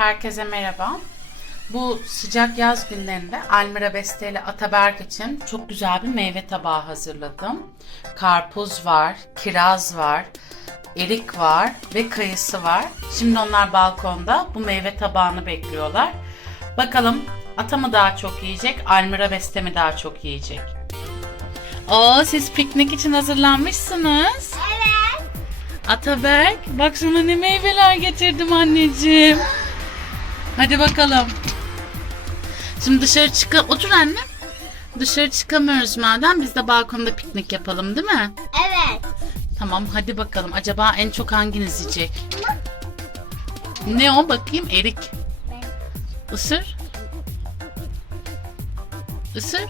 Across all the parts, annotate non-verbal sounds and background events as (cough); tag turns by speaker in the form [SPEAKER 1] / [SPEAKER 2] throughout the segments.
[SPEAKER 1] Herkese merhaba. Bu sıcak yaz günlerinde Almira Beste ile Ataberk için çok güzel bir meyve tabağı hazırladım. Karpuz var, kiraz var, erik var ve kayısı var. Şimdi onlar balkonda bu meyve tabağını bekliyorlar. Bakalım Ata mı daha çok yiyecek, Almira Beste mi daha çok yiyecek? Oo siz piknik için hazırlanmışsınız.
[SPEAKER 2] Evet.
[SPEAKER 1] Ataberk bak sana ne meyveler getirdim anneciğim. Hadi bakalım. Şimdi dışarı çıka... Otur anne. Dışarı çıkamıyoruz madem biz de balkonda piknik yapalım değil mi?
[SPEAKER 2] Evet.
[SPEAKER 1] Tamam hadi bakalım. Acaba en çok hanginiz yiyecek? Ne o bakayım? Erik. Isır. Isır.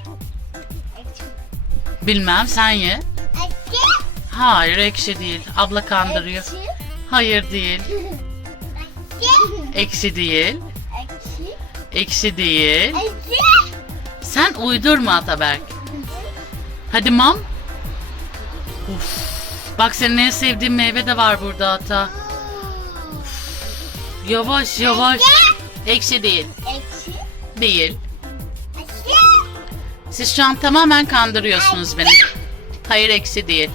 [SPEAKER 1] Bilmem sen ye. Hayır ekşi değil. Abla kandırıyor. Hayır değil. (laughs)
[SPEAKER 2] Ekşi
[SPEAKER 1] değil.
[SPEAKER 2] Ekşi.
[SPEAKER 1] Değil. Sen uydurma Ataberk. Hadi mam. Uf. Bak senin en sevdiğin meyve de var burada Ata. Yavaş yavaş. Ekşi değil.
[SPEAKER 2] Ekşi.
[SPEAKER 1] Değil. Siz şu an tamamen kandırıyorsunuz beni. Hayır ekşi değil.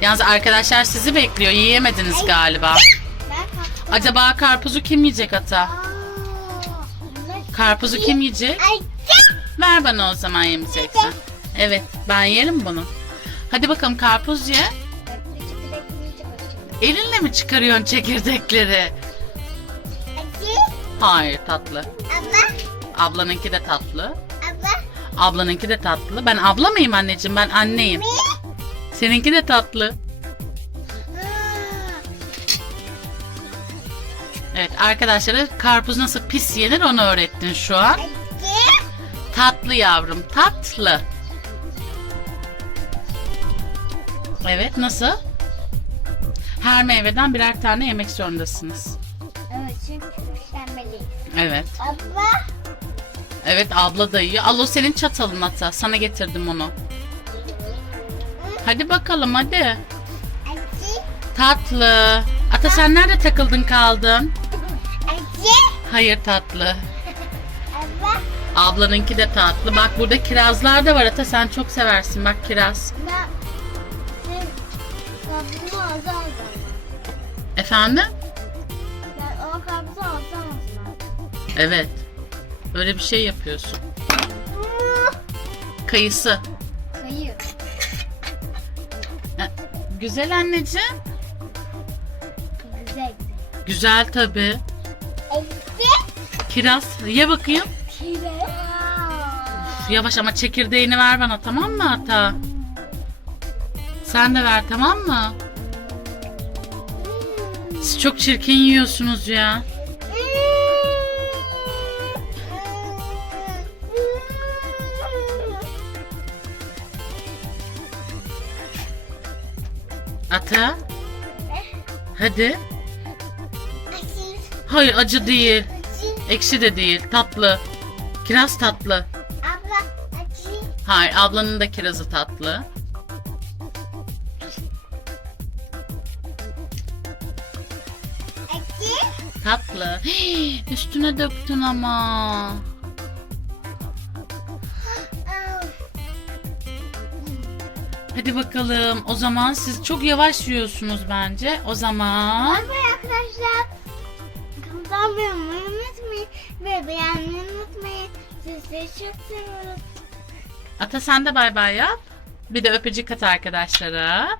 [SPEAKER 1] Yalnız arkadaşlar sizi bekliyor. Yiyemediniz galiba. Acaba karpuzu kim yiyecek Ata? Karpuzu kim yiyecek? Ver bana o zaman yemeyeceksen. Evet ben yerim bunu. Hadi bakalım karpuz ye. Elinle mi çıkarıyorsun çekirdekleri? Hayır tatlı.
[SPEAKER 2] Abla.
[SPEAKER 1] Ablanınki de tatlı.
[SPEAKER 2] Abla.
[SPEAKER 1] Ablanınki de tatlı. Ben abla mıyım anneciğim? Ben anneyim. Seninki de tatlı. Evet arkadaşlara karpuz nasıl pis yenir onu öğrettin şu an. Tatlı yavrum tatlı. Evet nasıl? Her meyveden birer tane yemek zorundasınız.
[SPEAKER 2] Evet çünkü pişirmeli.
[SPEAKER 1] Evet.
[SPEAKER 2] Abla.
[SPEAKER 1] Evet abla da yiyor. Al o senin çatalın ata. Sana getirdim onu. Hadi bakalım hadi. Tatlı. Ata sen nerede takıldın kaldın? Hayır tatlı.
[SPEAKER 2] Abla.
[SPEAKER 1] Ablanınki de tatlı. Bak burada kirazlar da var Ata sen çok seversin. Bak kiraz.
[SPEAKER 2] Ben. Alsam.
[SPEAKER 1] Efendim?
[SPEAKER 2] Ben o karpuzu alsam.
[SPEAKER 1] Evet. Öyle bir şey yapıyorsun. Kayısı.
[SPEAKER 2] Kayı.
[SPEAKER 1] Güzel anneciğim.
[SPEAKER 2] Güzel.
[SPEAKER 1] Güzel tabi. Kiraz. Ye bakayım.
[SPEAKER 2] Kire.
[SPEAKER 1] Yavaş ama çekirdeğini ver bana tamam mı Ata? Sen de ver tamam mı? Siz çok çirkin yiyorsunuz ya. Ata. Hadi. Hayır acı değil. Ekşi de değil. Tatlı. Kiraz tatlı.
[SPEAKER 2] Abla acı.
[SPEAKER 1] Hayır ablanın da kirazı tatlı.
[SPEAKER 2] Acı.
[SPEAKER 1] Tatlı. Hii, (gasps) üstüne döktün ama. Hadi bakalım. O zaman siz çok yavaş yiyorsunuz bence. O zaman
[SPEAKER 2] Merhaba arkadaşlar. Kanalımı beğenmeyi unutmayın. Ve beğenmeyi unutmayın. Sizleri çok seviyoruz.
[SPEAKER 1] Ata sen de bay bay yap. Bir de öpücük at arkadaşlara.